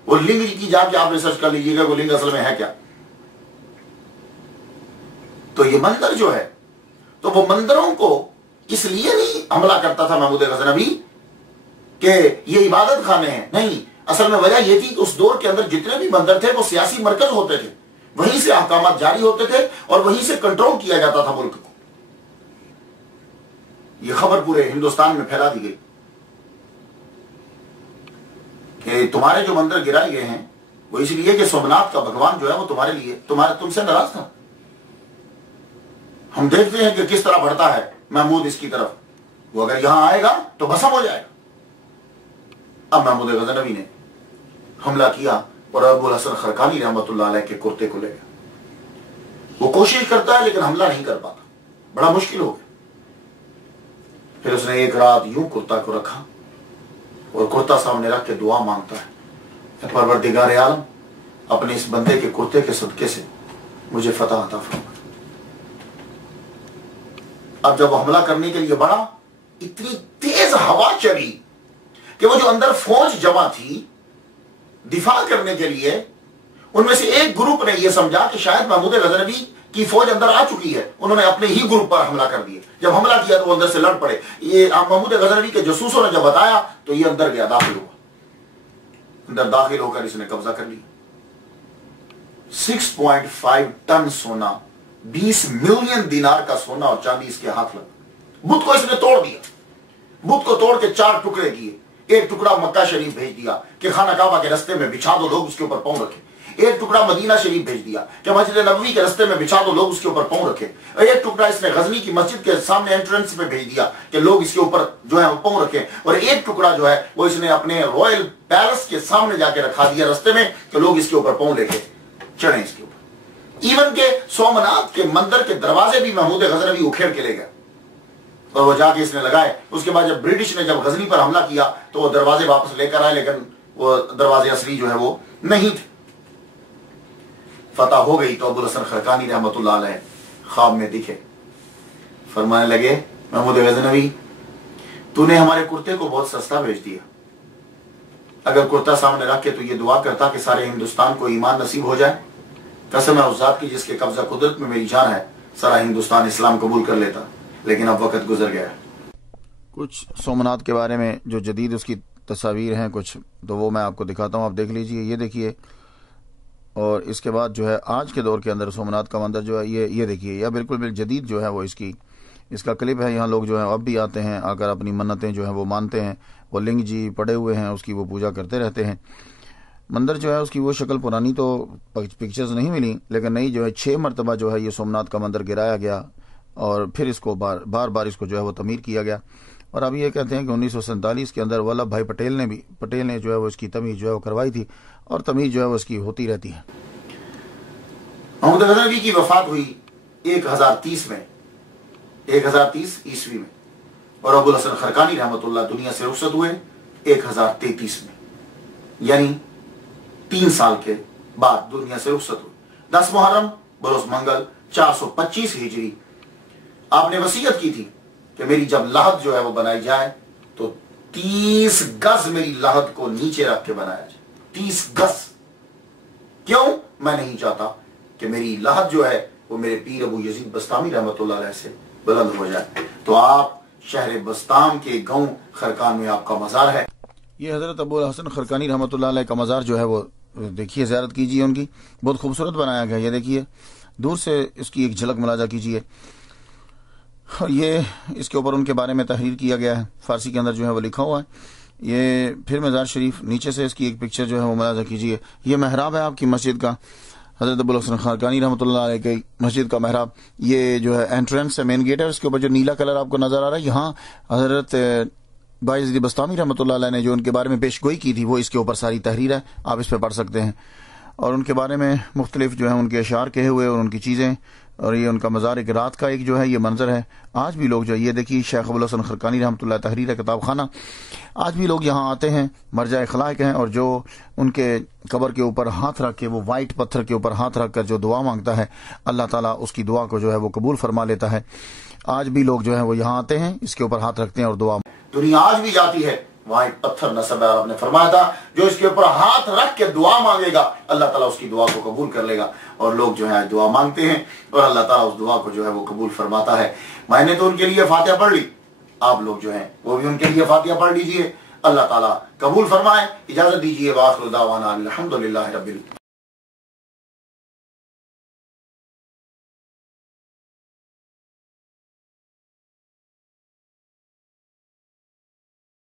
وہ لنگ کی جا کے آپ ریسرچ کر لیجئے گا وہ لنگ اصل میں ہے کیا. تو یہ مندر جو ہے, تو وہ مندروں کو اس لیے نہیں حملہ کرتا تھا محمود غزنوی کہ یہ عبادت خانے ہیں, نہیں. اصل میں وجہ یہ تھی کہ اس دور کے اندر جتنے بھی مندر تھے وہ سیاسی مرکز ہوتے تھے, وہیں سے احکامات جاری ہوتے تھے اور وہیں سے کنٹرول کیا جاتا تھا ملک کو. یہ خبر پورے ہندوستان میں پھیلا دی گئی کہ تمہارے جو مندر گرائے گئے ہیں وہ اس لیے کہ سومناتھ کا بھگوان جو ہے وہ تمہارے لیے تم سے ناراض تھا. ہم دیکھتے ہیں کہ کس طرح بڑھتا ہے محمود اس کی طرف, وہ اگر یہاں آئے گا تو بھسم ہو جائے گا. اب محمود غزنوی نے حملہ کیا اور ابو الحسن خرقانی رحمۃ اللہ علیہ کے کرتے کو لے گیا. وہ کوشش کرتا ہے لیکن حملہ نہیں کر پاتا, بڑا مشکل ہو گیا. پھر اس نے ایک رات یوں کرتا کو رکھا اور کرتا سامنے رکھ کے دعا مانگتا ہے, پروردگار عالم اپنے اس بندے کے کرتے کے صدقے سے مجھے فتح عطا فرما. اب جب وہ حملہ کرنے کے لیے بڑھا, اتنی تیز ہوا چلی کہ وہ جو اندر فوج جمع تھی دفاع کرنے کے لیے, ان میں سے ایک گروپ نے یہ سمجھا کہ شاید محمود غزنوی کی فوج اندر آ چکی ہے, انہوں نے اپنے ہی گروپ پر حملہ کر دیا. جب حملہ کیا تو وہ اندر سے لڑ پڑے. یہ محمود غزنوی کے جاسوسوں نے جب بتایا تو یہ اندر گیا, داخل ہوا, اندر داخل ہو کر اس نے قبضہ کر لیا. 6.5 ٹن سونا, 20 ملین دینار کا سونا اور چاندی اس کے ہاتھ لگا. بدھ کو اس نے توڑ دیا, بدھ کو توڑ کے 4 ٹکڑے کیے. ایک ٹکڑا مکہ شریف بھیج دیا کہ خانہ کعبہ کے رستے میں بچھا دو، لوگ اس کے اوپر پاؤں رکھیں. ایک ٹکڑا مدینہ شریف بھیج دیا کہ مسجد نبوی کے رستے میں بچھا دو، لوگ اس کے اوپر پاؤں رکھیں. اور ایک ٹکڑا اس نے غزنی کی مسجد کے سامنے انٹرنس پہ بھیج دیا کہ لوگ اس کے اوپر جو ہے وہ پاؤں رکھیں. اور ایک ٹکڑا جو ہے وہ اس نے اپنے رائل پیلس کے سامنے جا کے رکھا دیا رستے میں کہ لوگ اس کے اوپر پاؤں لے کے چڑھیں اس کے اوپر. ایون کہ سومناتھ کے مندر کے دروازے بھی محمود غزنوی اکھیڑ کے لے گیا اور وہ جا کے اس نے لگائے. اس کے بعد جب برٹش نے جب غزنی پر حملہ کیا تو وہ دروازے واپس لے کر آئے، لیکن وہ دروازے اصلی جو ہے وہ نہیں تھے. فتح ہو گئی تو ابوالحسن خرقانی رحمۃ اللہ علیہ خواب میں دکھے، فرمانے لگے محمود غزنوی تو نے ہمارے کرتے کو بہت سستا بھیج دیا. اگر کرتا سامنے رکھ کے تو یہ دعا کرتا کہ سارے ہندوستان کو ایمان نصیب ہو جائے، قسم ہے اس ذات کی جس کے قبضہ قدرت میں میری جان ہے، سارا ہندوستان اسلام قبول کر لیتا. لیکن اب وقت گزر گیا. کچھ سومناتھ کے بارے میں جو جدید اس کی تصاویر ہیں کچھ، تو وہ میں آپ کو دکھاتا ہوں، آپ دیکھ لیجئے. یہ دیکھیے. اور اس کے بعد جو ہے آج کے دور کے اندر سومناتھ کا مندر جو ہے یہ دیکھیے، یہ بالکل جدید جو ہے وہ اس کا کلپ ہے. یہاں لوگ جو ہیں اب بھی آتے ہیں، آ کر اپنی منتیں جو ہیں وہ مانتے ہیں. وہ لنگ جی پڑے ہوئے ہیں، اس کی وہ پوجا کرتے رہتے ہیں. مندر جو ہے اس کی وہ شکل پرانی تو پکچرز نہیں ملی، لیکن نئی جو ہے 6 مرتبہ جو ہے یہ سومناتھ کا مندر گرایا گیا اور پھر اس کو بار بار اس کو جو ہے وہ تعمیر کیا گیا. اور اب یہ کہتے ہیں کہ 1947 کے اندر ولبھ بھائی پٹیل نے جو ہے وہ اس کی تعمیر جو ہے وہ کروائی تھی، اور تعمیر جو ہے وہ اس کی ہوتی رہتی ہے. محمود غزنوی کی وفات ہوئی 1030 میں، 1030 عیسوی میں، اور ابوالحسن خرقانی رحمۃ اللہ دنیا سے رخصت ہوئے 1033 میں، یعنی 3 سال کے بعد دنیا سے رخصت ہوئے. 10 محرم بروز منگل 425 ہجری. آپ نے وصیت کی تھی کہ میری جب لحد جو ہے وہ بنائی جائے تو 30 گز میری لحد کو نیچے رکھ کے بنایا جائے. 30 گز. کیوں؟ میں نہیں چاہتا کہ میری لحد جو ہے وہ میرے پیر ابو یزید بسطامی رحمۃ اللہ علیہ سے بلند ہو جائے. تو آپ شہر بسطام کے گاؤں خرقان میں آپ کا مزار ہے. یہ حضرت ابوالحسن خرقانی رحمۃ اللہ علیہ کا مزار جو ہے وہ دیکھیے، زیارت کیجیے. ان کی بہت خوبصورت بنایا گیا. یہ دیکھیے، دور سے اس کی ایک جھلک ملاحظہ کیجیے. اور یہ اس کے اوپر ان کے بارے میں تحریر کیا گیا ہے، فارسی کے اندر جو ہے وہ لکھا ہوا ہے. یہ پھر مزار شریف، نیچے سے اس کی ایک پکچر جو ہے وہ ملاحظہ کیجیے. یہ محراب ہے آپ کی مسجد کا، حضرت ابوالحسن خرقانی رحمۃ اللہ علیہ کی مسجد کا محراب. یہ جو ہے انٹرنس ہے، مین گیٹ ہے. اس کے اوپر جو نیلا کلر آپ کو نظر آ رہا ہے، یہاں حضرت بھائی یزید بسطامی رحمۃ اللہ علیہ نے جو ان کے بارے میں پیش گوئی کی تھی وہ اس کے اوپر ساری تحریر ہے، آپ اس پہ پڑھ سکتے ہیں. اور ان کے بارے میں مختلف جو ہیں ان کے اشعار کہے ہوئے اور ان کی چیزیں، اور یہ ان کا مزار ایک رات کا ایک جو ہے یہ منظر ہے. آج بھی لوگ جو یہ دیکھیے، شیخ ابوالحسن خرقانی رحمۃ اللہ تحریر کتاب خانہ، آج بھی لوگ یہاں آتے ہیں، مرجع خلائق ہیں. اور جو ان کے قبر کے اوپر ہاتھ رکھ کے، وہ وائٹ پتھر کے اوپر ہاتھ رکھ کر جو دعا مانگتا ہے، اللہ تعالیٰ اس کی دعا کو جو ہے وہ قبول فرما لیتا ہے. آج بھی لوگ جو ہے وہ یہاں آتے ہیں، اس کے اوپر ہاتھ رکھتے ہیں اور دعا. دنیا آج بھی جاتی ہے، وہاں ایک پتھر نصب ہے. آپ نے فرمایا تھا جو اس کے اوپر ہاتھ رکھ کے دعا مانگے گا، اللہ تعالیٰ اس کی دعا کو قبول کر لے گا. اور لوگ جو ہے دعا مانگتے ہیں اور اللہ تعالیٰ اس دعا کو جو ہے وہ قبول فرماتا ہے. میں نے تو ان کے لیے فاتحہ پڑھ لی، آپ لوگ جو ہیں وہ بھی ان کے لیے فاتحہ پڑھ لیجئے. اللہ تعالیٰ قبول فرمائے. اجازت دیجیے. وآخر دعوانا الحمدللہ رب